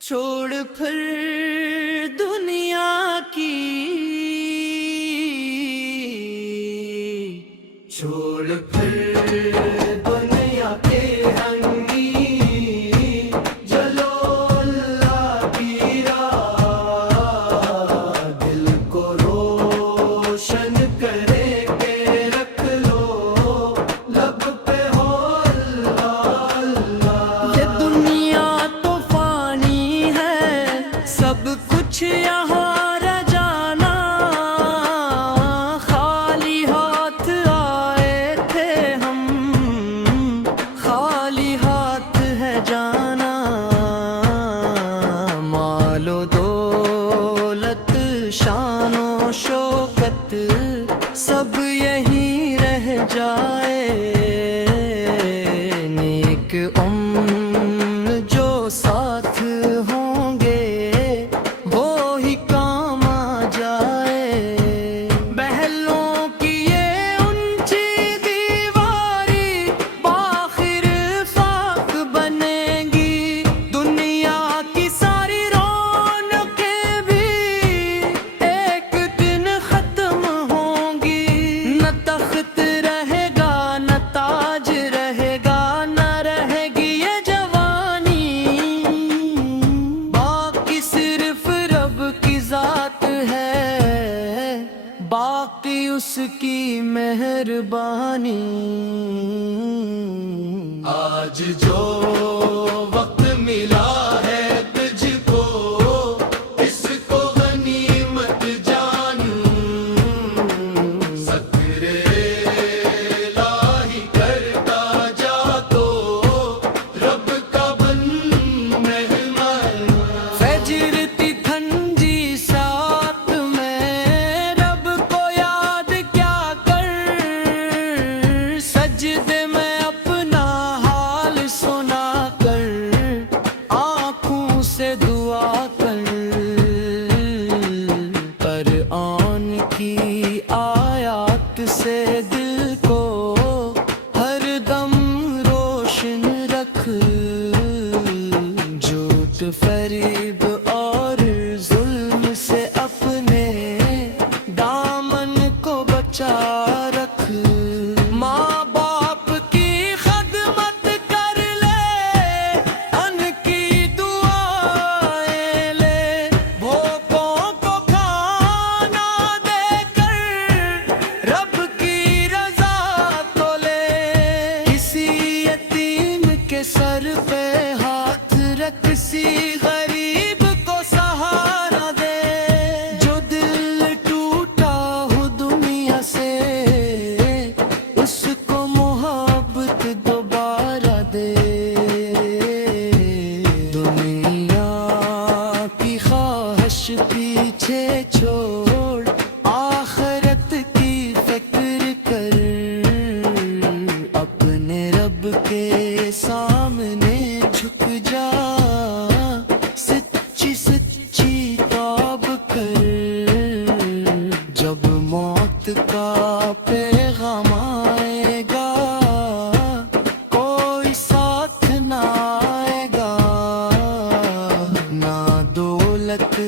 چھوڑ پھر دنیا کی، چھوڑ پھر دنیا کے رنگی، جلو اللہ کی راہ، دل کو روشن کرے کے رکھ لو لب پہ ہو اللہ اللہ۔ یہ دنیا تو فانی ہے، سب کچھ یہاں رہ جانا، خالی ہاتھ آئے تھے ہم، خالی ہاتھ ہے جانا۔ مال و دولت شان و شوکت سب یہیں رہ جائے، نیک جو ساتھ ہوں گے وہی کام آ جائے۔ بہلوں کی یہ اونچی دیواری بآخر فاق بنے گی، دنیا کی ساری رونقیں بھی ایک دن ختم ہوں گی۔ نہ تخت رہے گا نہ تاج رہے گا، نہ رہے گی یہ جوانی، باقی صرف رب کی ذات ہے، باقی اس کی مہربانی۔ آج جو وقت ملا ہے تجھ کو، اس کو غنیمت جان، ذکر الہی کرتا جا تو رب کا بن مہمان۔ فجر تھی ٹھنڈی سات میں رب کو یاد کیا کر، سجدے میں اپنا حال سنا کر، آنکھوں سے دعا کر، قرآن کی آیات سے دل کو ہر دم روشن رکھ، جھوٹ فریب اور ظلم سے اپنے دامن کو بچا رکھ، ماں باپ کی خدمت کر لے، ان کی دعائیں لے، بھوکوں کو کھانا دے کر رب کی رضا تو لے، کسی یتیم کے سر پہ ہاتھ رکھ، کسی غریب کو سہارا دے، جو دل ٹوٹا ہو دنیا سے اس کو محبت دوبارہ دے۔ دنیا کی خواہش پیچھے چھوڑ، آخرت کی فکر کر، اپنے رب کے سامنے جھک جا، سچی سچی توبہ کر، جب موت کا پیغام آئے گا کوئی ساتھ نہ آئے گا، نہ دولت